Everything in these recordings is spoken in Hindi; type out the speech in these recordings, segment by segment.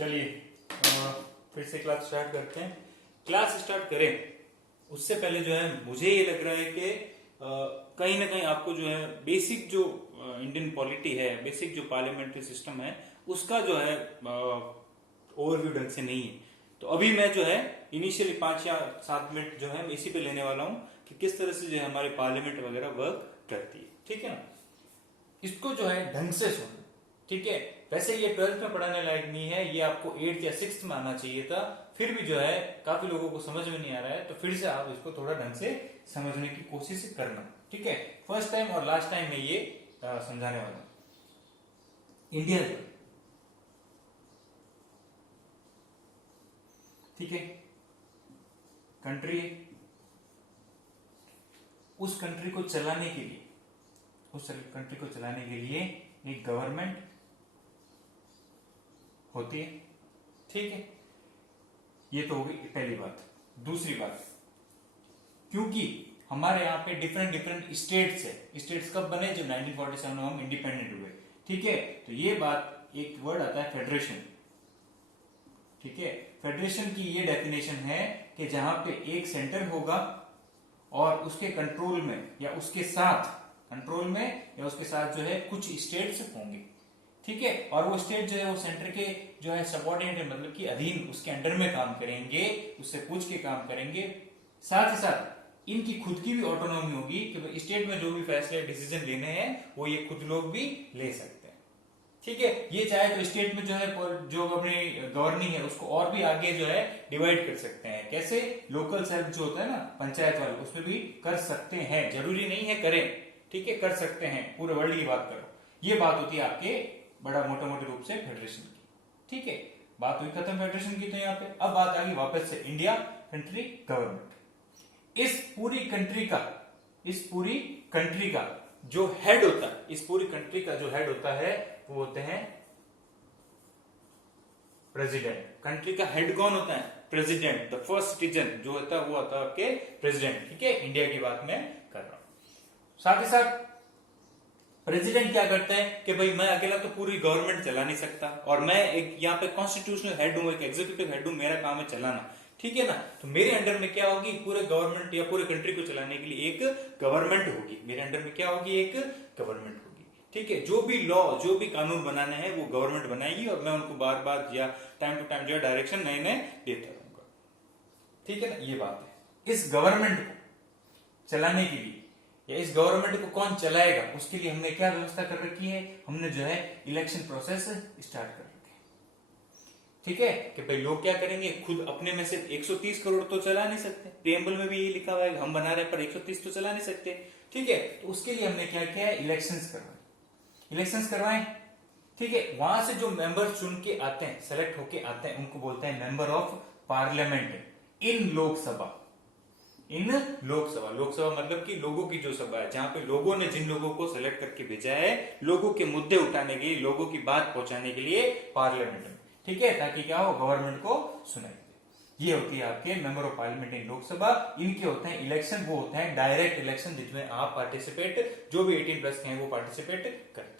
चलिए फिर से क्लास स्टार्ट करते हैं। क्लास स्टार्ट करें उससे पहले जो है मुझे ये लग रहा है कि कहीं ना कहीं आपको जो है बेसिक जो इंडियन पॉलिटी है, बेसिक जो पार्लियामेंट्री सिस्टम है उसका जो है ओवरव्यू ढंग से नहीं है। तो अभी मैं जो है इनिशियली 5 या 7 मिनट जो है इसी पे लेने वाला हूँ कि किस तरह से जो है हमारी पार्लियामेंट वगैरह वर्क करती है। ठीक है ना, इसको जो है ढंग से सुनो। ठीक है, वैसे ये 12th में पढ़ाने लायक नहीं है, ये आपको 8th या 6th में आना चाहिए था। फिर भी जो है काफी लोगों को समझ में नहीं आ रहा है, तो फिर से आप इसको थोड़ा ढंग से समझने की कोशिश करना। ठीक है, फर्स्ट टाइम और लास्ट टाइम में ये समझाने वाला हूं। इंडिया जो, ठीक है, कंट्री है, उस कंट्री को चलाने के लिए, उस कंट्री को चलाने के लिए एक गवर्नमेंट होती है। ठीक है, ये तो हो गई पहली बात। दूसरी बात, क्योंकि हमारे यहाँ पे डिफरेंट डिफरेंट स्टेट्स है। स्टेट्स कब बने? जब 1947 में हम इंडिपेंडेंट हुए। ठीक है, तो ये बात, एक वर्ड आता है फेडरेशन। ठीक है, फेडरेशन की ये डेफिनेशन है कि जहां पे एक सेंटर होगा और उसके कंट्रोल में या उसके साथ, कंट्रोल में या उसके साथ जो है कुछ स्टेट्स होंगे। ठीक है, और वो स्टेट जो है वो सेंटर के जो है सबऑर्डिनेट है, मतलब कि अधीन, उसके अंडर में काम करेंगे, उससे पूछ के काम करेंगे। साथ ही साथ इनकी खुद की भी ऑटोनॉमी होगी कि स्टेट में जो भी फैसले डिसीजन लेने हैं वो ये खुद लोग भी ले सकते हैं। ठीक है, ये चाहे तो स्टेट में जो है जो अपनी गवर्निंग है उसको और भी आगे जो है डिवाइड कर सकते हैं। कैसे? लोकल सेल्फ जो होता है ना, पंचायत वाले, उसमें भी कर सकते हैं, जरूरी नहीं है करें। ठीक है, कर सकते हैं, पूरे वर्ल्ड की बात करो। ये बात होती है आपके बड़ा मोटे मोटे रूप से फेडरेशन की। ठीक है, बात हुई खत्म फेडरेशन की। तो यहाँ पे अब बात आ गई वापस से इंडिया कंट्री गवर्नमेंट। इस पूरी कंट्री का जो हेड होता है, इस पूरी कंट्री का जो हेड होता है वो होते हैं प्रेसिडेंट। कंट्री का हेड कौन होता है? प्रेसिडेंट। द फर्स्ट सिटीजन जो होता है वो होता है आपके प्रेसिडेंट। ठीक है, इंडिया की बात मैं कर रहा हूं। साथ ही साथ प्रेसिडेंट क्या करता है कि भाई मैं अकेला तो पूरी गवर्नमेंट चला नहीं सकता, और मैं एक यहाँ पे कॉन्स्टिट्यूशनल हेड हूं, एक एग्जीक्यूटिव हेड हूं, मेरा काम है चलाना। ठीक है ना, तो मेरे अंडर में क्या होगी? पूरे गवर्नमेंट या पूरे कंट्री को चलाने के लिए एक गवर्नमेंट होगी। मेरे अंडर में क्या होगी? एक गवर्नमेंट होगी। ठीक है, जो भी लॉ, जो भी कानून बनाने हैं वो गवर्नमेंट बनाएगी, और मैं उनको बार बार या टाइम टू टाइम जो है डायरेक्शन नए नए देता रहूंगा। ठीक है ना, ये बात है। इस गवर्नमेंट को चलाने के लिए या इस गवर्नमेंट को कौन चलाएगा उसके लिए हमने क्या व्यवस्था कर रखी है? हमने जो है इलेक्शन प्रोसेस स्टार्ट कर रखे हैं। ठीक है, कि भाई लोग क्या करेंगे, खुद अपने में से 130 करोड़ तो चला नहीं सकते। प्रीएम्बल में भी ये लिखा हुआ है हम बना रहे, पर 130 तो चला नहीं सकते। ठीक है, तो उसके लिए हमने क्या किया है? इलेक्शंस करवाए। ठीक है, वहां से जो मेंबर चुन के आते हैं, सेलेक्ट होके आते हैं, उनको बोलते हैं member of parliament in Lok Sabha. Lok Sabha मतलब कि लोगों की जो सभा है, जहां पे लोगों ने जिन लोगों को सेलेक्ट करके भेजा है लोगों के मुद्दे उठाने के लिए, लोगों की बात पहुंचाने के लिए पार्लियामेंट में। ठीक है, ताकि क्या हो? गवर्नमेंट को सुनाई दे। ये होती है आपके member of parliament in Lok Sabha. इनके होते हैं इलेक्शन, वो होते हैं डायरेक्ट इलेक्शन, जिसमें आप पार्टिसिपेट, जो भी 18+ के हैं वो पार्टिसिपेट करते हैं।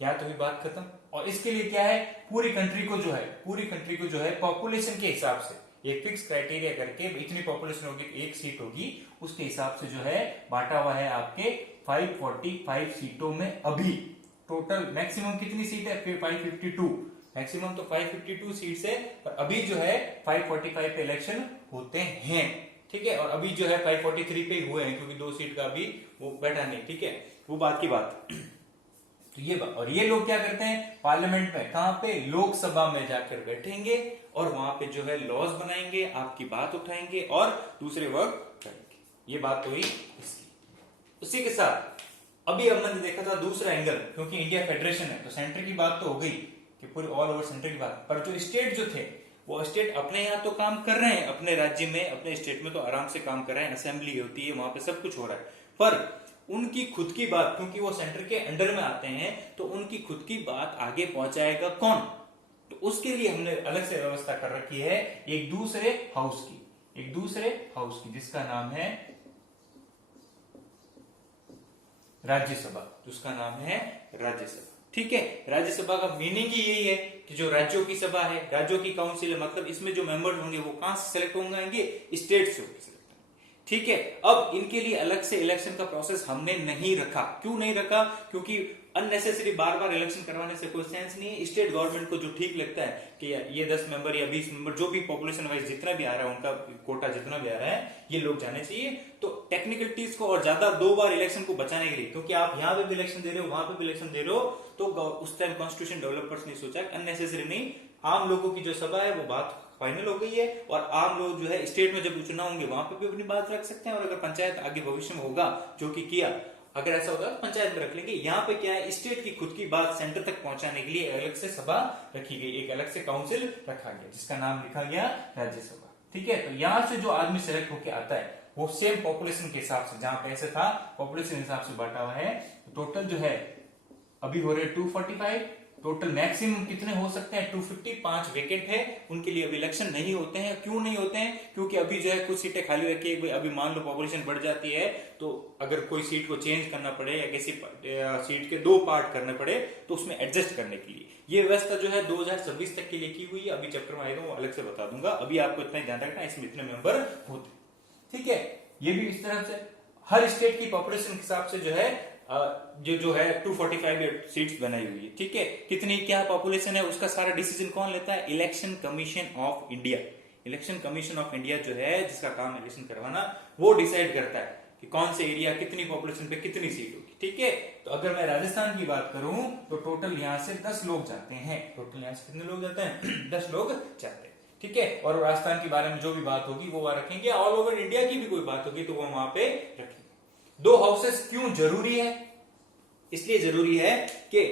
यहाँ तो भी बात खत्म। और इसके लिए क्या है? पूरी कंट्री को जो है पॉपुलेशन के हिसाब से एक फिक्स क्राइटेरिया करके, इतनी पॉपुलेशन होगी तो एक सीट होगी, उसके हिसाब से जो है बांटा हुआ है आपके 545 सीटों में। अभी टोटल मैक्सिमम कितनी सीट है? फिर 552। मैक्सिमम तो 552 सीट है, पर अभी जो है 545 पे इलेक्शन होते हैं। ठीक है, और अभी जो है 543 पे हुए हैं, क्योंकि 2 सीट का अभी वो बैठा नहीं। ठीक है, वो बात की बात। तो ये बात, और ये लोग क्या करते हैं? पार्लियामेंट में, कहां पे? लोकसभा में जाकर बैठेंगे और वहां पे जो है लॉज बनाएंगे, आपकी बात उठाएंगे और दूसरे वर्क करेंगे। ये बात तो हुई इसकी। उसी के साथ अभी हमने देखा था दूसरा एंगल, क्योंकि इंडिया फेडरेशन है तो सेंटर की बात तो हो गई कि पूरे ऑल ओवर सेंटर की बात, पर जो स्टेट जो थे वो स्टेट अपने यहाँ तो काम कर रहे हैं, अपने राज्य में, अपने स्टेट में तो आराम से काम कर रहे हैं, असेंबली होती है वहां पे, सब कुछ हो रहा है। पर उनकी खुद की बात, क्योंकि वो सेंटर के अंडर में आते हैं, तो उनकी खुद की बात आगे पहुंचाएगा कौन? तो उसके लिए हमने अलग से व्यवस्था कर रखी है एक दूसरे हाउस की, जिसका नाम है राज्यसभा। ठीक है, राज्यसभा का मीनिंग ही यही है कि जो राज्यों की सभा है, राज्यों की काउंसिल है, मतलब इसमें जो मेंबर होंगे वो कहां से सिलेक्ट होंगे, स्टेट से होंगे। ठीक है, अब इनके लिए अलग से इलेक्शन का प्रोसेस हमने नहीं रखा। क्यों नहीं रखा? क्योंकि अननेसेसरी बार बार इलेक्शन करवाने से कोई सेंस नहीं है। स्टेट गवर्नमेंट को जो ठीक लगता है कि ये 10 मेंबर या 20 मेंबर जो भी पॉपुलेशन वाइज जितना भी आ रहा है, उनका कोटा जितना भी आ रहा है, ये लोग जाने चाहिए। तो टेक्निकलिटीज को और ज्यादा 2 बार इलेक्शन को बचाने के लिए, क्योंकि आप यहाँ पे भी इलेक्शन दे रहे हो, वहां पे भी इलेक्शन दे रहे हो, तो उस टाइम कॉन्स्टिट्यूशन डेवलपर्स ने सोचा अननेसेसरी नहीं, आम लोगों की जो सभा है वो बात फाइनल हो गई है, और आम लोग जो है स्टेट में जब चुनाव होंगे वहां पे भी अपनी बात रख सकते हैं, और अगर पंचायत आगे भविष्य में होगा, जो कि किया, अगर ऐसा होगा तो पंचायत में रख लेंगे। यहाँ पे क्या है, स्टेट की खुद की बात सेंटर तक पहुंचाने के लिए अलग से सभा रखी गई, एक अलग से काउंसिल रखा गया जिसका नाम लिखा गया राज्यसभा। ठीक है, तो यहाँ से जो आदमी सेलेक्ट होकर आता है वो सेम पॉपुलेशन के हिसाब से, जहां पे ऐसे था पॉपुलेशन हिसाब से बांटा हुआ है, टोटल जो है अभी हो रहे 245, टोटल मैक्सिमम कितने हो सकते हैं 250, 5 वेकेंट है, उनके लिए अभी इलेक्शन नहीं होते हैं। क्यों नहीं होते हैं? क्योंकि अभी जो है कुछ सीटें खाली रखी है। अभी मान लो पॉपुलेशन बढ़ जाती है, तो अगर कोई सीट को चेंज करना पड़े या किसी सीट के 2 पार्ट करने पड़े तो उसमें एडजस्ट करने के लिए ये व्यवस्था जो है 2026 तक के लिए की हुई है। अभी चैप्टर में आएगा वो अलग से बता दूंगा, अभी आपको इतना ध्यान रखना इसमें इतने मेंबर होते। ठीक है, ये भी इस तरह से हर स्टेट की पॉपुलेशन के हिसाब से जो है जो है 245 सीट्स बनाई हुई है। ठीक है, कितनी क्या पॉपुलेशन है उसका सारा डिसीजन कौन लेता है? Election commission of India. Election commission of India जो है, जिसका काम इलेक्शन करवाना, वो डिसाइड करता है कि कौन से एरिया कितनी पॉपुलेशन पे कितनी सीट होगी। ठीक है, तो अगर मैं राजस्थान की बात करूं तो टोटल यहां से 10 लोग जाते हैं। टोटल यहां से कितने लोग जाते हैं? 10 लोग जाते हैं। ठीक है, और राजस्थान के बारे में जो भी बात होगी वो वहां रखेंगे। ऑल ओवर इंडिया की भी कोई बात होगी तो वो वहां पे रखेंगे। 2 हाउसेस क्यों जरूरी है? इसलिए जरूरी है कि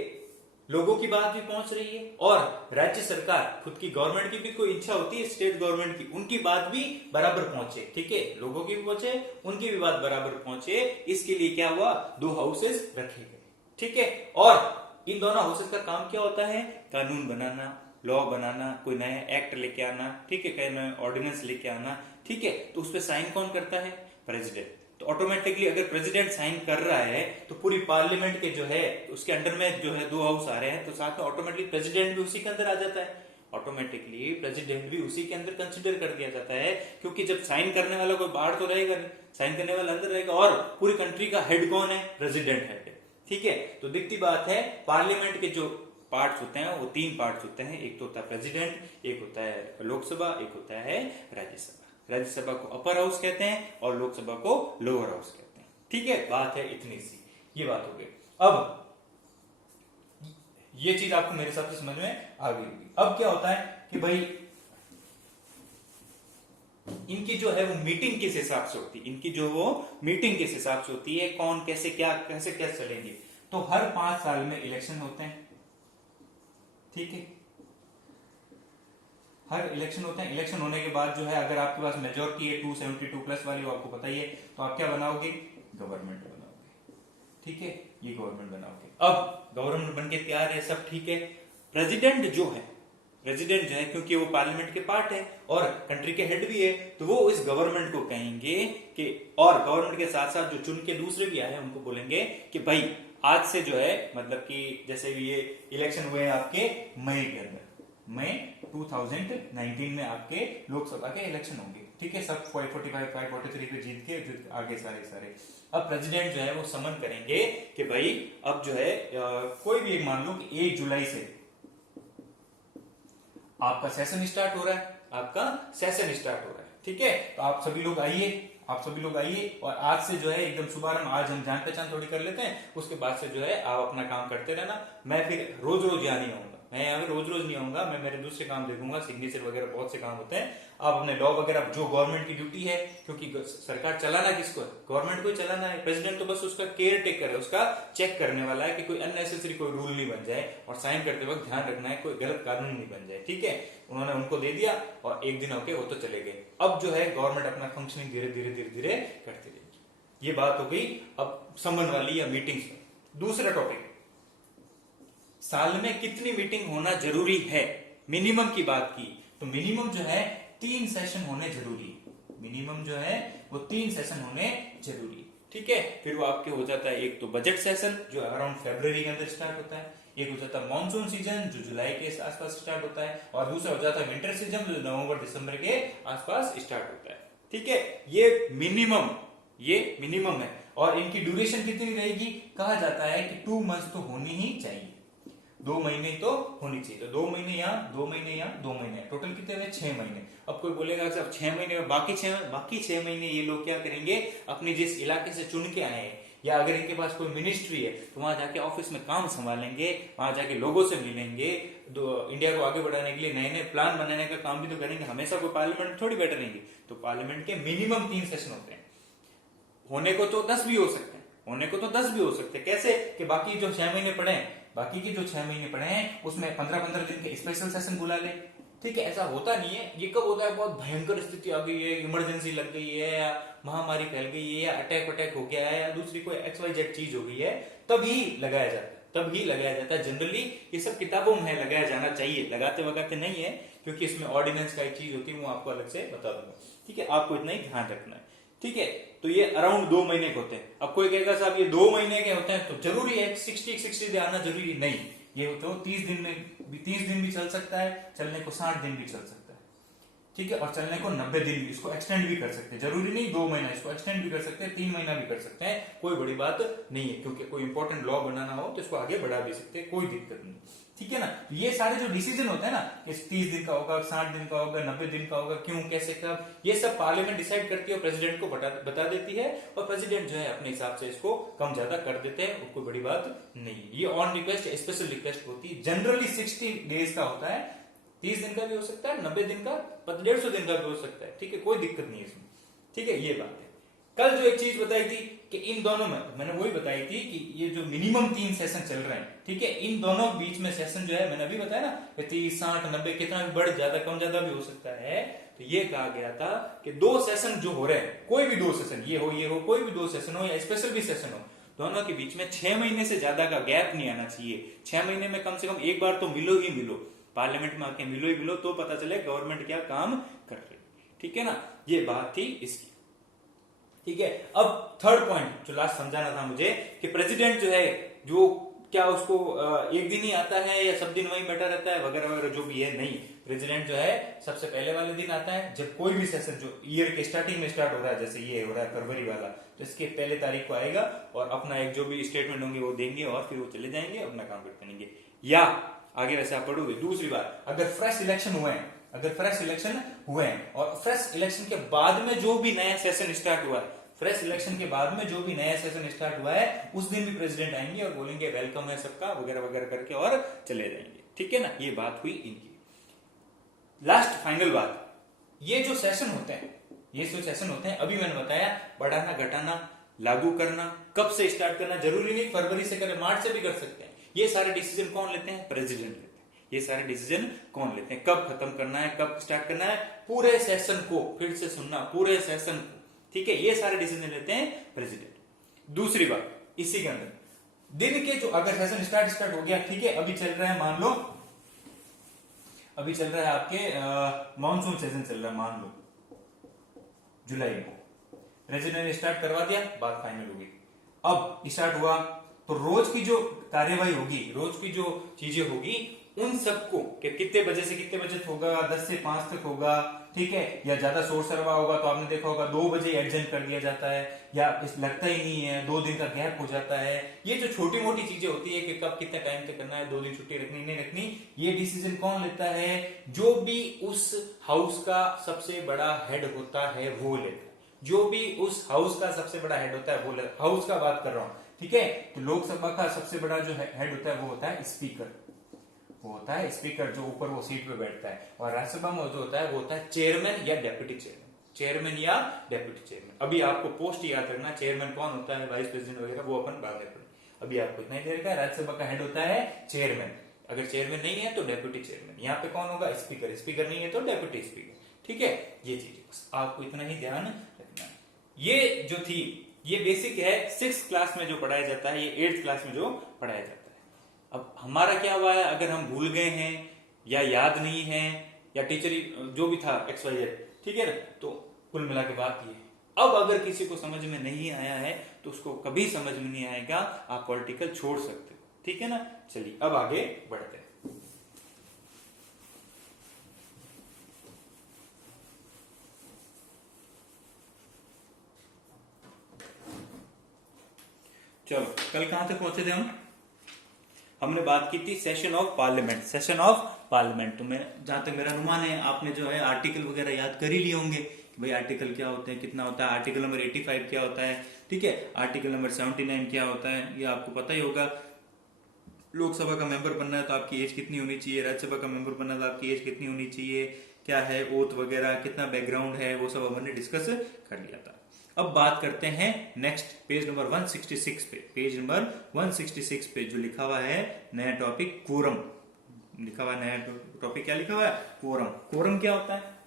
लोगों की बात भी पहुंच रही है, और राज्य सरकार खुद की गवर्नमेंट की भी कोई इच्छा होती है, स्टेट गवर्नमेंट की, उनकी बात भी बराबर पहुंचे। ठीक है, लोगों की भी पहुंचे, उनकी भी बात बराबर पहुंचे, इसके लिए क्या हुआ, 2 हाउसेस रखे गए। ठीक है, और इन दोनों हाउसेस का काम क्या होता है? कानून बनाना, लॉ बनाना, कोई नया एक्ट लेके आना, ठीक है, कोई नया ऑर्डिनेंस लेके आना। ठीक है, तो उस पर साइन कौन करता है? प्रेसिडेंट। तो ऑटोमेटिकली अगर प्रेसिडेंट साइन कर रहा है तो पूरी पार्लियामेंट के जो है उसके अंडर में जो है 2 हाउस आ रहे हैं, तो साथ में ऑटोमेटिकली प्रेसिडेंट भी उसी के अंदर आ जाता है। ऑटोमेटिकली प्रेसिडेंट भी उसी के अंदर कंसिडर कर दिया जाता है, क्योंकि जब साइन करने वाला कोई बाहर तो रहेगा नहीं, साइन करने वाला अंदर रहेगा, और पूरी कंट्री का हेड कौन है? प्रेसिडेंट हेड है। ठीक है, तो दिखती बात है, पार्लियामेंट के जो पार्ट्स होते हैं वो 3 पार्ट्स होते हैं, एक तो होता है प्रेसिडेंट, एक होता है लोकसभा, एक होता है राज्यसभा। राज्यसभा को अपर हाउस कहते हैं और लोकसभा को लोअर हाउस कहते हैं। ठीक है, बात है इतनी सी, ये बात हो गई। अब ये चीज आपको मेरे हिसाब से समझ में आ गई होगी। अब क्या होता है कि भाई इनकी जो है वो मीटिंग किस हिसाब से होती है, इनकी जो वो मीटिंग किस हिसाब से होती है, कौन कैसे क्या चलेंगे। तो हर 5 साल में इलेक्शन होते हैं। ठीक है, हर इलेक्शन होते हैं। इलेक्शन होने के बाद जो है अगर आपके पास मेजोरिटी है 272 प्लस वाली, आपको पता ही है, तो आप क्या बनाओगे? गवर्नमेंट बनाओगे। ठीक है, ये गवर्नमेंट बनाओगे। अब गवर्नमेंट बन के तैयार है, सब ठीक है। प्रेसिडेंट जो है, क्योंकि वो पार्लियामेंट के पार्ट है और कंट्री के हेड भी है, तो वो इस गवर्नमेंट को कहेंगे कि, और गवर्नमेंट के साथ साथ जो चुन के दूसरे भी आए हैं उनको बोलेंगे कि भाई आज से जो है, मतलब कि जैसे ये इलेक्शन हुए हैं आपके मई के अंदर, मई 2019 में आपके लोकसभा के इलेक्शन होंगे। ठीक है, सब 545, 543 पे जीत के आगे सारे। अब प्रेसिडेंट जो है वो समन करेंगे कि भाई अब जो है कोई भी एक मान लो कि 1 जुलाई से आपका सेशन स्टार्ट हो रहा है। ठीक है, तो आप सभी लोग आइए, और आज से जो है एकदम शुभारंभ, आज हम जान पहचान थोड़ी कर लेते हैं, उसके बाद से जो है आप अपना काम करते रहना। मैं फिर रोज यहाँ नहीं आऊंगा, मैं यहाँ रोज नहीं आऊंगा, मैं मेरे दूसरे काम देखूंगा, सिग्नेचर वगैरह बहुत से काम होते हैं। आप अपने लॉ वगैरह, जो गवर्नमेंट की ड्यूटी है, क्योंकि सरकार चलाना किसको है? गवर्नमेंट को ही चलाना है। प्रेसिडेंट तो बस उसका केयर टेकर है, उसका चेक करने वाला है कि कोई अननेसेसरी कोई रूल नहीं बन जाए, और साइन करते वक्त ध्यान रखना है कोई गलत कानून नहीं बन जाए। ठीक है, उन्होंने उनको दे दिया और एक दिन होके वो तो चले गए। अब जो है गवर्नमेंट अपना फंक्शनिंग धीरे धीरे करती रहेगी। ये बात हो गई अब समन वाली या मीटिंग्स में। दूसरा टॉपिक, साल में कितनी मीटिंग होना जरूरी है? मिनिमम की बात की तो मिनिमम जो है 3 सेशन होने जरूरी है। मिनिमम जो है वो 3 सेशन होने जरूरी है। ठीक है, फिर वो आपके हो जाता है, एक तो बजट सेशन जो अराउंड फरवरी के अंदर स्टार्ट होता है, एक हो जाता है मानसून सीजन जो जुलाई के आसपास स्टार्ट होता है, और दूसरा हो जाता है विंटर सीजन जो नवंबर दिसंबर के आसपास स्टार्ट होता है। ठीक है, ये मिनिमम है। और इनकी ड्यूरेशन कितनी रहेगी? कहा जाता है कि 2 मंथ तो होनी ही चाहिए, 2 महीने तो होनी चाहिए। तो 2 महीने यहाँ, 2 महीने यहाँ, 2 महीने, टोटल कितने हुए? 6 महीने। अब कोई बोलेगा सर 6 महीने में बाकी 6 महीने ये लोग क्या करेंगे? अपनी जिस इलाके से चुन के आए हैं, या अगर इनके पास कोई मिनिस्ट्री है तो वहां जाके ऑफिस में काम संभालेंगे, वहां जाके लोगों से मिलेंगे, इंडिया को आगे बढ़ाने के लिए नए नए प्लान बनाने का काम भी तो करेंगे। हमेशा कोई पार्लियामेंट थोड़ी बैठे रहेंगे। तो पार्लियामेंट के मिनिमम 3 सेशन होते हैं, होने को तो 10 भी हो सकते हैं, होने को तो 10 भी हो सकते हैं। कैसे कि बाकी जो 6 महीने पड़े हैं, बाकी के जो 6 महीने पड़े हैं उसमें 15-15 दिन के स्पेशल सेशन बुला ले। ठीक है, ऐसा होता नहीं है। ये कब होता है? बहुत भयंकर स्थिति आ गई है, इमरजेंसी लग गई है, या महामारी फैल गई है, या अटैक हो गया है, या दूसरी कोई XYZ चीज हो गई है, तभी लगाया जाता है, तभी लगाया जाता है। जनरली ये सब किताबों में लगाया जाना चाहिए, लगाते वगाते नहीं है, क्योंकि इसमें ऑर्डिनेंस का एक चीज होती है, वो आपको अलग से बता दूंगा। ठीक है, आपको इतना ही ध्यान रखना है। ठीक है, तो ये अराउंड 2 महीने के होते हैं। अब कोई कहेगा साहब ये 2 महीने के होते हैं तो जरूरी है 60 दिन आना जरूरी नहीं, ये तो 30 दिन में भी, 30 दिन भी चल सकता है, चलने को 60 दिन भी चल सकता है। ठीक है, और चलने को 90 दिन भी, इसको एक्सटेंड भी कर सकते हैं, जरूरी नहीं 2 महीना, इसको एक्सटेंड भी कर सकते हैं, 3 महीना भी कर सकते हैं, कोई बड़ी बात नहीं है। क्योंकि कोई इंपॉर्टेंट लॉ बनाना हो तो इसको आगे बढ़ा भी सकते हैं, कोई दिक्कत नहीं। ठीक है ना, ये सारे जो डिसीजन होते हैं ना, कि 30 दिन का होगा, 60 दिन का होगा, 90 दिन का होगा, क्यों, कैसे, कब, ये सब पार्लियामेंट डिसाइड करती है और प्रेसिडेंट को बता देती है, और प्रेसिडेंट जो है अपने हिसाब से इसको कम ज्यादा कर देते हैं, कोई बड़ी बात नहीं है। ये ऑन रिक्वेस्ट, स्पेशल रिक्वेस्ट होती है। जनरली 60 डेज का होता है, 30 दिन का भी हो सकता है, 90 दिन का, 150 दिन का भी हो सकता है। ठीक है, कोई दिक्कत नहीं है इसमें। ठीक है, ये बात है। कल जो एक चीज बताई थी कि इन दोनों में, मैंने वही बताई थी कि ये जो मिनिमम 3 सेशन चल रहे हैं, ठीक है, इन दोनों बीच में सेशन जो है, मैंने अभी बताया ना, 30, 60, 90 कितना भी बढ़, ज्यादा कम ज्यादा भी हो सकता है। तो ये कहा गया था कि 2 सेशन जो हो रहे हैं, कोई भी 2 सेशन, ये हो, कोई भी 2 सेशन हो, या स्पेशल भी सेशन हो, दोनों के बीच में 6 महीने से ज्यादा का गैप नहीं आना चाहिए। 6 महीने में कम से कम एक बार तो मिलो ही मिलो, पार्लियामेंट में आके मिलो ही मिलो, तो पता चले गवर्नमेंट क्या काम कर रही। ठीक है ना, ये बात थी इसकी। ठीक है, अब थर्ड पॉइंट जो लास्ट समझाना था मुझे, कि प्रेसिडेंट जो है, जो क्या उसको एक दिन ही आता है या सब दिन वहीं बैठा रहता है वगैरह वगैरह, जो भी है, नहीं। प्रेसिडेंट जो है सबसे पहले वाले दिन आता है, जब कोई भी सेशन जो ईयर के स्टार्टिंग में स्टार्ट हो रहा है, जैसे ये हो रहा है फरवरी वाला, तो इसके पहले तारीख को आएगा और अपना एक जो भी स्टेटमेंट होंगे वो देंगे, और फिर वो चले जाएंगे, अपना काम करते रहेंगे। या आगे वैसे आप पढ़ोगे। दूसरी बात, अगर फ्रेश इलेक्शन हुए हैं, और फ्रेश इलेक्शन के बाद में जो भी नया सेशन स्टार्ट हुआ है, फ्रेश इलेक्शन के बाद में जो भी नया सेशन स्टार्ट हुआ है, उस दिन भी प्रेसिडेंट आएंगे और बोलेंगे वेलकम है सबका, वगैरह वगैरह करके, और चले जाएंगे। ठीक है ना, ये बात हुई इनकी। लास्ट फाइनल बात, ये जो सेशन होते हैं, अभी मैंने बताया, बढ़ाना, घटाना, लागू करना, कब से स्टार्ट करना, जरूरी नहीं फरवरी से करें, मार्च से भी कर सकते हैं। ये सारे डिसीजन कौन लेते हैं? प्रेसिडेंट लेते हैं। ये सारे डिसीजन कौन लेते हैं? कब खत्म करना है, कब स्टार्ट करना है, पूरे सेशन को, फिर से सुनना, पूरे सेशन को। ठीक है, ये सारे डिसीजन लेते हैं प्रेसिडेंट। दूसरी बात, इसी के अंदर दिन के जो, अगर सेशन स्टार्ट हो गया, ठीक है, अभी चल रहा है, मान लो अभी चल रहा है आपके मानसून सेशन चल रहा है, मान लो जुलाई में, प्रेसिडेंट ने स्टार्ट करवा दिया, बात फाइनल होगी। अब स्टार्ट हुआ तो रोज की जो कार्यवाही होगी, रोज की जो चीजें होगी, उन सबको कितने बजे से कितने बजे होगा, 10 से 5 तक होगा, ठीक है, या ज्यादा शोर शराबा होगा तो आपने देखा होगा 2 बजे एडजस्ट कर दिया जाता है, या लगता ही नहीं है, 2 दिन का गैप हो जाता है। ये जो छोटी मोटी चीजें होती है कि कब कितने टाइम तक करना है, 2 दिन छुट्टी रखनी नहीं रखनी, ये डिसीजन कौन लेता है? जो भी उस हाउस का सबसे बड़ा हेड होता है वो लेता है। जो भी उस हाउस का सबसे बड़ा हेड होता है वो लेता है। हाउस का बात कर रहा हूं, ठीक है। तो लोकसभा का सबसे बड़ा जो हेड होता है वो होता है स्पीकर, वो होता है स्पीकर, जो ऊपर वो सीट पे बैठता है। और राज्यसभा में जो होता है वो होता है चेयरमैन या डेप्यूटी चेयरमैन, चेयरमैन या डेप्यूटी चेयरमैन। अभी आपको पोस्ट याद रखना, चेयरमैन कौन होता है, वाइस प्रेसिडेंट वगैरह, वो अपन बाद में पढ़ेंगे। अभी आपको इतना ही देर का, राज्यसभा का हेड होता है चेयरमैन, अगर चेयरमैन नहीं है तो डेप्यूटी चेयरमैन। यहाँ पे कौन होगा? स्पीकर, स्पीकर नहीं है तो डेप्यूटी स्पीकर। ठीक है, ये चीज बस आपको इतना ही ध्यान रखना है। ये जो थी ये बेसिक है, 6th क्लास में जो पढ़ाया जाता है, ये 8th क्लास में जो पढ़ाया जाता है। अब हमारा क्या हुआ है, अगर हम भूल गए हैं या याद नहीं है या टीचर जो भी था XYZ, ठीक है ना, तो कुल मिला के बात ये है। अब अगर किसी को समझ में नहीं आया है तो उसको कभी समझ में नहीं आएगा, आप पॉलिटिकल छोड़ सकते हो, ठीक है ना। चलिए अब आगे बढ़ते हैं। चलो कल कहां तक पहुंचे थे हम? हमने बात की थी session of parliament. Session of parliament तो मैं जहां तक मेरा अनुमान है आपने जो है आर्टिकल वगैरह याद कर ही लिए होंगे कि भाई आर्टिकल क्या होते हैं, कितना होता है, आर्टिकल नंबर 85 क्या होता है, ठीक है, आर्टिकल नंबर 79 क्या होता है, ये आपको पता ही होगा। लोकसभा का मेंबर बनना है तो आपकी एज कितनी होनी चाहिए, राज्यसभा का मेंबर बनना है तो आपकी एज कितनी होनी चाहिए, क्या है ओथ वगैरह, कितना बैकग्राउंड है, वो सब हमने डिस्कस कर लिया था। अब बात करते हैं नेक्स्ट पेज नंबर 166 पे। पेज नंबर 166 पे जो लिखा हुआ है नया टॉपिक कोरम लिखा हुआ है। नया टॉपिक क्या लिखा हुआ है? कोरम। कोरम क्या होता है?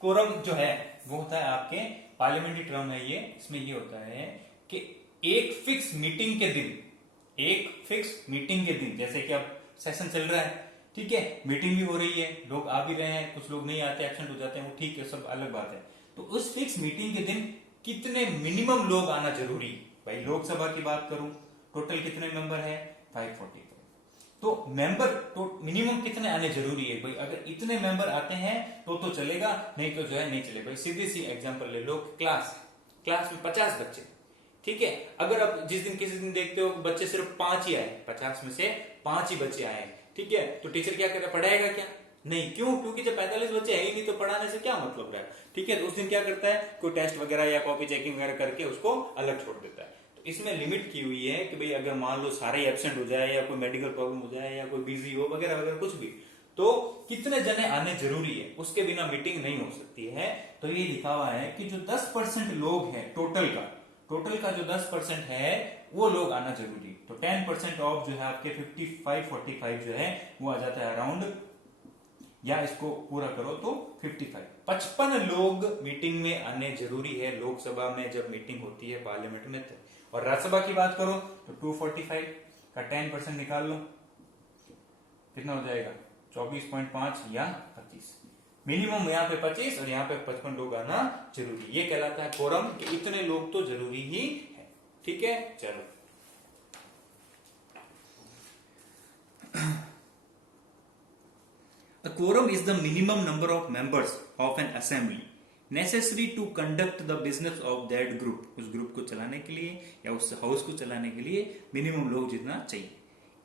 कोरम जो है वो होता है आपके पार्लियामेंट्री टर्म है ये। इसमें ये होता है कि एक फिक्स मीटिंग के दिन, एक फिक्स मीटिंग के दिन, जैसे कि अब सेशन चल रहा है, ठीक है, मीटिंग भी हो रही है, लोग आ भी रहे हैं, कुछ लोग नहीं आते, एब्सेंट हो जाते हैं, वो ठीक है, सब अलग बात है। तो उस फिक्स मीटिंग के दिन कितने मिनिमम लोग आना जरूरी है? भाई लोकसभा की बात करूं, टोटल कितने मेंबर है? 545। तो मेंबर तो मिनिमम कितने आने जरूरी है? भाई अगर इतने मेंबर आते हैं तो चलेगा, नहीं तो जो है नहीं चलेगा। भाई सीधी सी एग्जांपल ले लो, क्लास में 50 बच्चे, ठीक है, अगर आप जिस दिन किसी दिन देखते हो बच्चे सिर्फ 5 ही आए, 50 में से 5 ही बच्चे आए, ठीक है, तो टीचर क्या करे? पढ़ाएगा क्या? नहीं। क्यों? क्योंकि जब 45 बच्चे है ही नहीं तो पढ़ाने से क्या मतलब रहा है, ठीक है। तो उस दिन क्या करता है? कोई टेस्ट वगैरह या कॉपी चेकिंग वगैरह करके उसको अलग छोड़ देता है। तो इसमें लिमिट की हुई है कि भाई अगर मान लो सारे एब्सेंट हो जाए या कोई मेडिकल प्रॉब्लम हो जाए या कोई बिजी हो वगैरह वगैरह कुछ भी, तो कितने जने आने जरूरी है, उसके बिना मीटिंग नहीं हो सकती है। तो ये लिखा हुआ है कि जो 10% लोग हैं टोटल का जो 10% है वो लोग आना जरूरी है। तो 10% ऑफ जो है आपके 45 जो है वो आ जाता है अराउंड, या इसको पूरा करो तो 55 लोग मीटिंग में आने जरूरी है लोकसभा में जब मीटिंग होती है पार्लियामेंट में। और राज्यसभा की बात करो तो 245 का 10% निकाल लो, कितना हो जाएगा? 24.5 या 25। मिनिमम यहाँ पे 25 और यहाँ पे 55 लोग आना जरूरी। ये कहलाता है कोरम कि इतने लोग तो जरूरी ही है, ठीक है। चलो A quorum is the minimum number of members of an assembly necessary to conduct the business of that group. उस ग्रुप को चलाने के लिए या उस हाउस को चलाने के लिए मिनिमम लोग जितना चाहिए।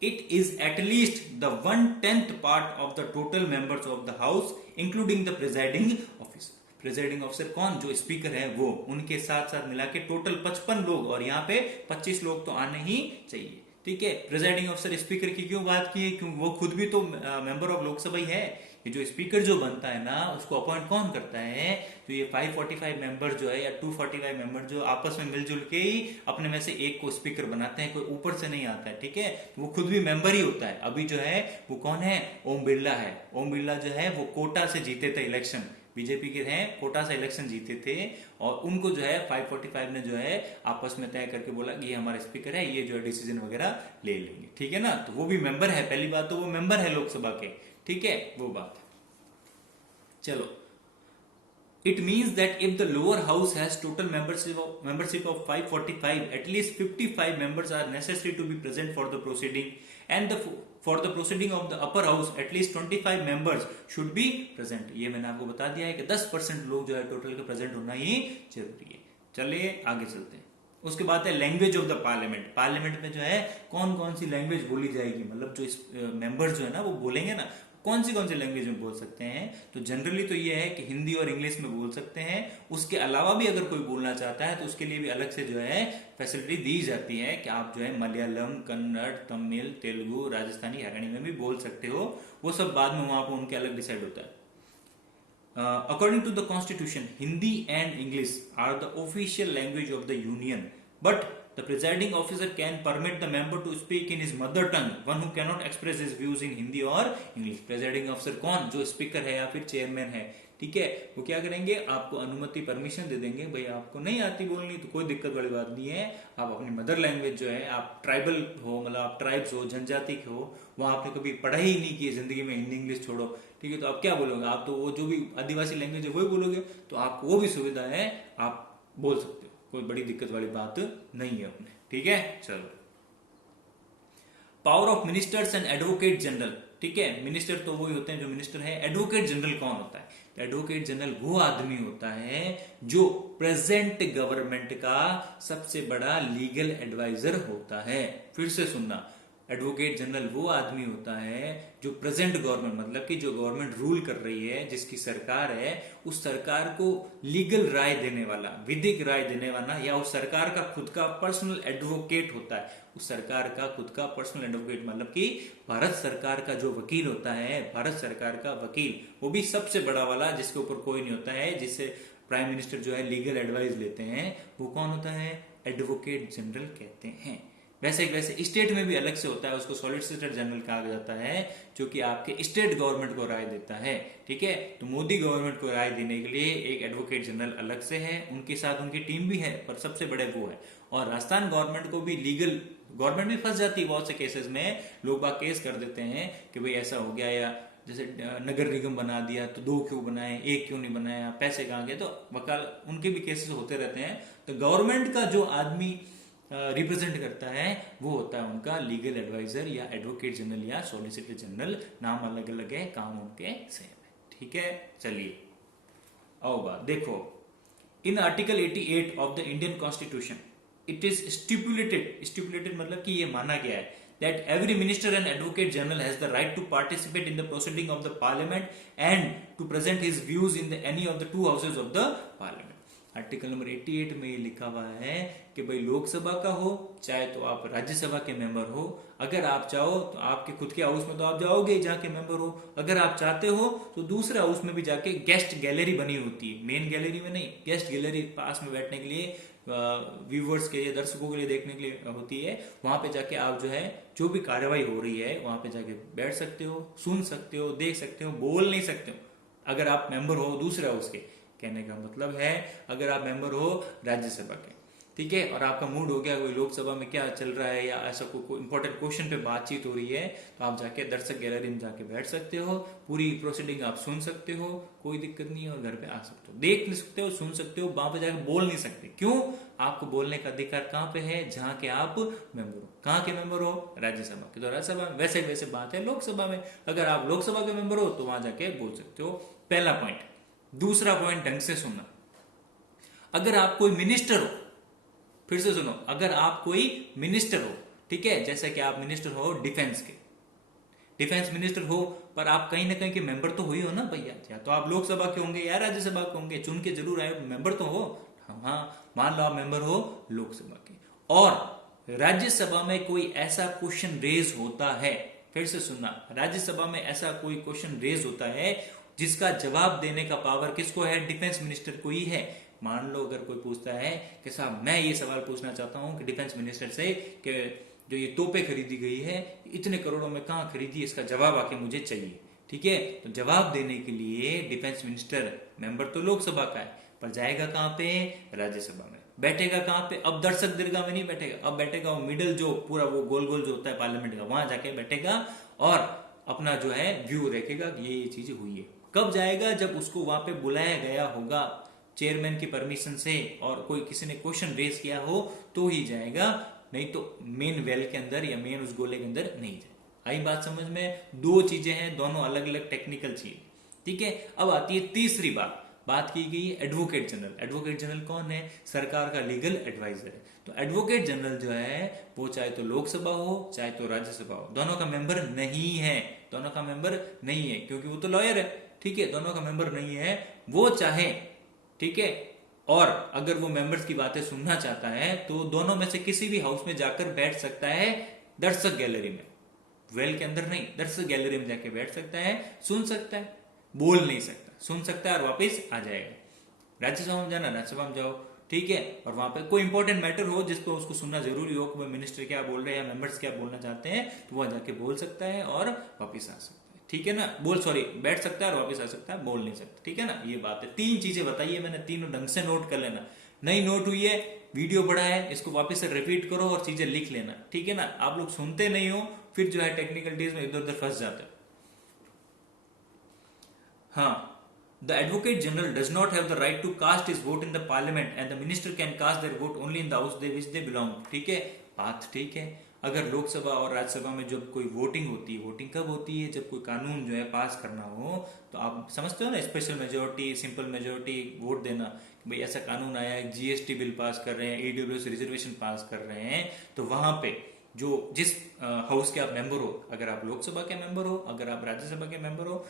It is at least the 1/10 part of the total members of the house, including the presiding officer. Presiding officer कौन? जो स्पीकर है वो, उनके साथ साथ मिला के टोटल 55 लोग, और यहाँ पे 25 लोग तो आने ही चाहिए, ठीक है। प्रेजाइडिंग ऑफिसर स्पीकर की क्यों बात की है? क्योंकि वो खुद भी तो मेंबर ऑफ लोकसभा ही है। ये जो स्पीकर जो बनता है ना उसको अपॉइंट कौन करता है? तो ये 545 मेंबर जो है या 245 मेंबर जो आपस में मिलजुल के ही अपने में से एक को स्पीकर बनाते हैं, कोई ऊपर से नहीं आता है, ठीक है। वो खुद भी मेंबर ही होता है। अभी जो है वो कौन है? ओम बिरला है। ओम बिरला जो है वो कोटा से जीते थे इलेक्शन, बीजेपी के हैं, कोटा से इलेक्शन जीते थे, और उनको जो है 545 ने जो है आपस में तय करके बोला कि ये हमारा स्पीकर है, ये जो है डिसीजन वगैरह ले लेंगे, ठीक है ना। तो वो भी मेंबर है, पहली बात तो वो मेंबर है लोकसभा के, ठीक है, वो बात। चलो, it means that if the lower house has total membership of 545, at least 55 members are necessary to be present for the proceeding, and for the proceeding of the upper house at least 25 members should be present. ये मैंने आपको बता दिया है कि 10% लोग जो है टोटल के प्रेजेंट होना ही जरूरी है। चलिए आगे चलते हैं। उसके बाद है language of the parliament. Parliament में जो है कौन कौन सी लैंग्वेज बोली जाएगी, मतलब जो मेंबर्स जो है ना वो बोलेंगे ना, कौन सी लैंग्वेज में बोल सकते हैं? तो जनरली तो ये है कि हिंदी और इंग्लिश में बोल सकते हैं। उसके अलावा भी अगर कोई बोलना चाहता है तो उसके लिए भी अलग से जो है फैसिलिटी दी जाती है कि आप जो है मलयालम, कन्नड़, तमिल, तेलुगु, राजस्थानी, हरियाणी में भी बोल सकते हो। वो सब बाद में वहां पर उनके अलग डिसाइड होता है। According to the constitution, Hindi and English are the official language of the union, but the presiding officer can permit the member to speak in his mother tongue, one who cannot express his views in Hindi or English. presiding officer कौन? जो स्पीकर है या फिर चेयरमैन है, ठीक है। वो क्या करेंगे, आपको अनुमति परमिशन दे देंगे, भाई आपको नहीं आती बोलनी तो कोई दिक्कत वाली बात नहीं है, आप अपनी मदर लैंग्वेज जो है, आप ट्राइबल हो, मतलब आप ट्राइब्स हो, जनजाति के हो, वहां आपने कभी पढ़ाई ही नहीं की है जिंदगी में, हिंदी इंग्लिश छोड़ो, ठीक है, तो आप क्या बोलोगे, आप तो वो जो भी आदिवासी लैंग्वेज है वही बोलोगे, तो आपको वो भी सुविधा है, आप बोल सकते हो, कोई बड़ी दिक्कत वाली बात नहीं है अपने, ठीक है। चलो, power of ministers and advocate general, ठीक है। मिनिस्टर तो वही होते हैं जो मिनिस्टर है। एडवोकेट जनरल कौन होता है, तो एडवोकेट जनरल वो आदमी होता है जो प्रेजेंट गवर्नमेंट का सबसे बड़ा लीगल एडवाइजर होता है। फिर से सुनना, एडवोकेट जनरल वो आदमी होता है जो प्रेजेंट गवर्नमेंट, मतलब कि जो गवर्नमेंट रूल कर रही है, जिसकी सरकार है, उस सरकार को लीगल राय देने वाला, विधिक राय देने वाला, या उस सरकार का खुद का पर्सनल एडवोकेट होता है। उस सरकार का खुद का पर्सनल एडवोकेट मतलब कि भारत सरकार का जो वकील होता है, भारत सरकार का वकील, वो भी सबसे बड़ा वाला, जिसके ऊपर कोई नहीं होता है, जिससे प्राइम मिनिस्टर जो है लीगल एडवाइस लेते हैं, वो कौन होता है, एडवोकेट जनरल कहते हैं। वैसे स्टेट में भी अलग से होता है, उसको सॉलिसिटर जनरल कहा जाता है, जो कि आपके स्टेट गवर्नमेंट को राय देता है, ठीक है। तो मोदी गवर्नमेंट को राय देने के लिए एक एडवोकेट जनरल अलग से है, उनके साथ उनकी टीम भी है, पर सबसे बड़े वो है। और राजस्थान गवर्नमेंट को भी लीगल, गवर्नमेंट भी फंस जाती है बहुत से केसेस में, लोग बाग केस कर देते हैं कि भाई ऐसा हो गया, या जैसे नगर निगम बना दिया तो 2 क्यों बनाए, 1 क्यों नहीं बनाया, पैसे कहाँ गए, तो वकाल उनके भी केसेस होते रहते हैं। तो गवर्नमेंट का जो आदमी रिप्रेजेंट करता है वो होता है उनका लीगल एडवाइजर या एडवोकेट जनरल या सॉलिसिटर जनरल, नाम अलग अलग है, काम उनके सेम है, ठीक है। चलिए आओ बात देखो, in article 88 of the Indian constitution it is stipulated मतलब कि ये माना गया है that every minister and advocate general has the right to participate in the proceeding of the parliament and to present his views in any of the 2 houses of the parliament। Article number 88 में ये लिखा हुआ है कि भाई लोकसभा का हो चाहे तो आप राज्यसभा के मेंबर हो, अगर आप चाहो तो आपके खुद के हाउस में तो आप जाओगे जाके मेंबर हो, अगर आप चाहते हो तो दूसरे हाउस में भी जाके गेस्ट गैलरी बनी होती है, मेन गैलरी में नहीं, गेस्ट गैलरी पास में बैठने के लिए, व्यूवर्स के लिए, दर्शकों के लिए देखने के लिए होती है, वहां पे जाके आप जो है जो भी कार्यवाही हो रही है वहां पे जाके बैठ सकते हो, सुन सकते हो, देख सकते हो, बोल नहीं सकते हो अगर आप मेंबर हो दूसरे हाउस के। कहने का मतलब है अगर आप मेंबर हो राज्यसभा के, ठीक है, और आपका मूड हो गया कोई लोकसभा में क्या चल रहा है या ऐसा कोई इंपॉर्टेंट क्वेश्चन पे बातचीत हो रही है, तो आप जाके दर्शक गैलरी में जाके बैठ सकते हो, पूरी प्रोसीडिंग आप सुन सकते हो, कोई दिक्कत नहीं है, और घर पे आ सकते हो, देख नहीं सकते हो, सुन सकते हो, वहां पे जाके बोल नहीं सकते। क्यों? आपको बोलने का अधिकार कहाँ पे है? जहां के आप मेंबर हो। कहाँ के मेंबर हो? राज्यसभा के। तो राज्यसभा में वैसे बात है लोकसभा में, अगर आप लोकसभा के मेंबर हो तो वहां जाके बोल सकते हो। पहला पॉइंट। दूसरा पॉइंट ढंग से सुनना, अगर आप कोई मिनिस्टर हो, फिर से सुनो, अगर आप कोई मिनिस्टर हो, ठीक है, जैसे कि आप मिनिस्टर हो डिफेंस के, डिफेंस मिनिस्टर हो, पर आप कहीं ना कहीं के मेंबर तो हुई हो ना भैया, या तो आप लोकसभा के होंगे या राज्यसभा के होंगे, चुन के जरूर आए, मेंबर तो हो। हाँ, मान लो आप मेंबर हो लोकसभा के, और राज्यसभा में कोई ऐसा क्वेश्चन रेज होता है, फिर से सुनना, राज्यसभा में ऐसा कोई क्वेश्चन रेज होता है जिसका जवाब देने का पावर किसको है? डिफेंस मिनिस्टर को ही है। मान लो अगर कोई पूछता है कि साहब मैं ये सवाल पूछना चाहता हूं कि डिफेंस मिनिस्टर से कि जो ये तोपें खरीदी गई है इतने करोड़ों में कहां खरीदी, इसका जवाब आके मुझे चाहिए, ठीक है। तो जवाब देने के लिए डिफेंस मिनिस्टर मेंबर तो लोकसभा का है, पर जाएगा कहां पे? राज्यसभा में। बैठेगा कहां पे? अब दर्शक दीर्घा में नहीं बैठेगा, अब बैठेगा वो मिडिल, जो पूरा वो गोल गोल जो होता है पार्लियामेंट का, वहां जाके बैठेगा और अपना जो है व्यू रखेगा कि ये चीज हुई है। कब जाएगा? जब उसको वहां पे बुलाया गया होगा चेयरमैन की परमिशन से, और कोई किसी ने क्वेश्चन रेज किया हो तो ही जाएगा, नहीं तो मेन वेल के अंदर या मेन उस गोले के अंदर नहीं जाएगा। आई बात समझ में? दो चीजें हैं, दोनों अलग अलग टेक्निकल चीज, ठीक है। अब आती है तीसरी बात की गई एडवोकेट जनरल। एडवोकेट जनरल कौन है? सरकार का लीगल एडवाइजर है। तो एडवोकेट जनरल जो है वो चाहे तो लोकसभा हो चाहे तो राज्यसभा हो, दोनों का मेंबर नहीं है, दोनों का मेंबर नहीं है, क्योंकि वो तो लॉयर है, ठीक है, दोनों का मेंबर नहीं है। वो चाहे, ठीक है, और अगर वो मेंबर्स की बातें सुनना चाहता है तो दोनों में से किसी भी हाउस में जाकर बैठ सकता है, दर्शक गैलरी में, वेल के अंदर नहीं, दर्शक गैलरी में जाके बैठ सकता है, सुन सकता है, बोल नहीं सकता, सुन सकता है और वापस आ जाएगा। राज्यसभा में जाना, राज्यसभा में जाओ, ठीक है, और वहां पे कोई इंपॉर्टेंट मैटर हो जिसको उसको सुनना जरूरी हो कि मिनिस्टर क्या बोल रहे हैं या मेंबर्स क्या बोलना चाहते हैं, तो वहां जाके बोल सकता है और वापस आ सकता है, ठीक है ना, बोल सॉरी बैठ सकता है और वापस आ सकता है, बोल नहीं सकता, ठीक है ना, ये बात है। 3 चीजें बताई है मैंने, तीनों ढंग से नोट कर लेना। नहीं नोट हुई है, वीडियो बड़ा है, इसको वापस से रिपीट करो और चीजें लिख लेना, ठीक है ना। आप लोग सुनते नहीं हो, फिर जो है टेक्निकलिटीज में इधर उधर फंस जाते हो। हाँ, the advocate general does not have the right to cast his vote in the parliament and the minister can cast their vote only in the house they which they belong, ठीक है, बात ठीक है। अगर लोकसभा और राज्यसभा में जब कोई वोटिंग होती है, वोटिंग कब होती है, जब कोई कानून जो है पास करना हो, तो आप समझते हो ना, special majority, simple majority, vote देना कि भाई ऐसा कानून आया है, जीएसटी बिल पास कर रहे हैं, ईडब्ल्यूएस रिजर्वेशन पास कर रहे हैं, तो वहां पे जो जिस हाउस के आप मेंबर हो, अगर आप लोकसभा के मेंबर हो, अगर आप राज्यसभा के मेंबर हो,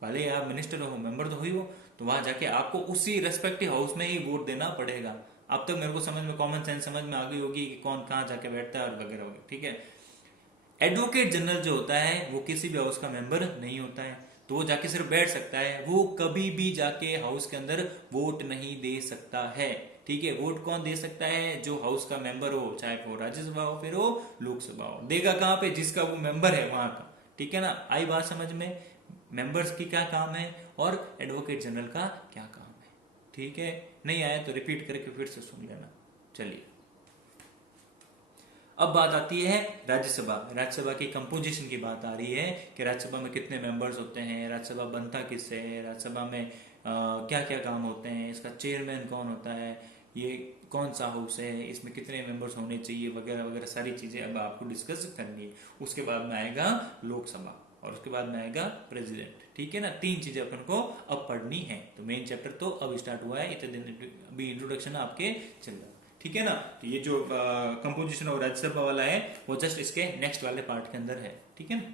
भले आप मिनिस्टर हो, मेंबर तो हुई हो, तो वहां जाके आपको उसी रेस्पेक्टिव हाउस में ही वोट देना पड़ेगा। अब तक मेरे को समझ में, कॉमन सेंस समझ में आ गई होगी कि कौन कहाँ जाके बैठता है और वगैरह वगैरह, ठीक है। एडवोकेट जनरल जो होता है वो किसी भी हाउस का मेंबर नहीं होता है, तो वो जाके सिर्फ बैठ सकता है, वो कभी भी जाके हाउस के अंदर वोट नहीं दे सकता है, ठीक है। वोट कौन दे सकता है, जो हाउस का मेंबर हो, चाहे वो राज्यसभा हो फिर हो लोकसभा हो। देगा कहाँ पे, जिसका वो मेंबर है वहां का, ठीक है ना। आई बात समझ में, मेंबर्स की क्या काम है और एडवोकेट जनरल का क्या काम है, ठीक है। नहीं आया तो रिपीट करके फिर से सुन लेना। चलिए, अब बात आती है राज्यसभा। राज्यसभा की कंपोजिशन की बात आ रही है कि राज्यसभा में कितने मेंबर्स होते हैं, राज्यसभा बनता किससे है, राज्यसभा में क्या क्या काम होते हैं, इसका चेयरमैन कौन होता है, ये कौन सा हाउस है, इसमें कितने मेंबर्स होने चाहिए, वगैरह वगैरह सारी चीजें अब आपको डिस्कस करनी है। उसके बाद में आएगा लोकसभा और उसके बाद में आएगा प्रेसिडेंट, ठीक है ना। 3 चीजें अपन को अब पढ़नी है। तो मेन चैप्टर तो अब स्टार्ट हुआ है, इतने दिन अभी इंट्रोडक्शन आपके चल रहा है, ठीक है ना। तो ये जो कंपोजिशन और राज्यसभा वाला है वो जस्ट इसके नेक्स्ट वाले पार्ट के अंदर है, ठीक है ना।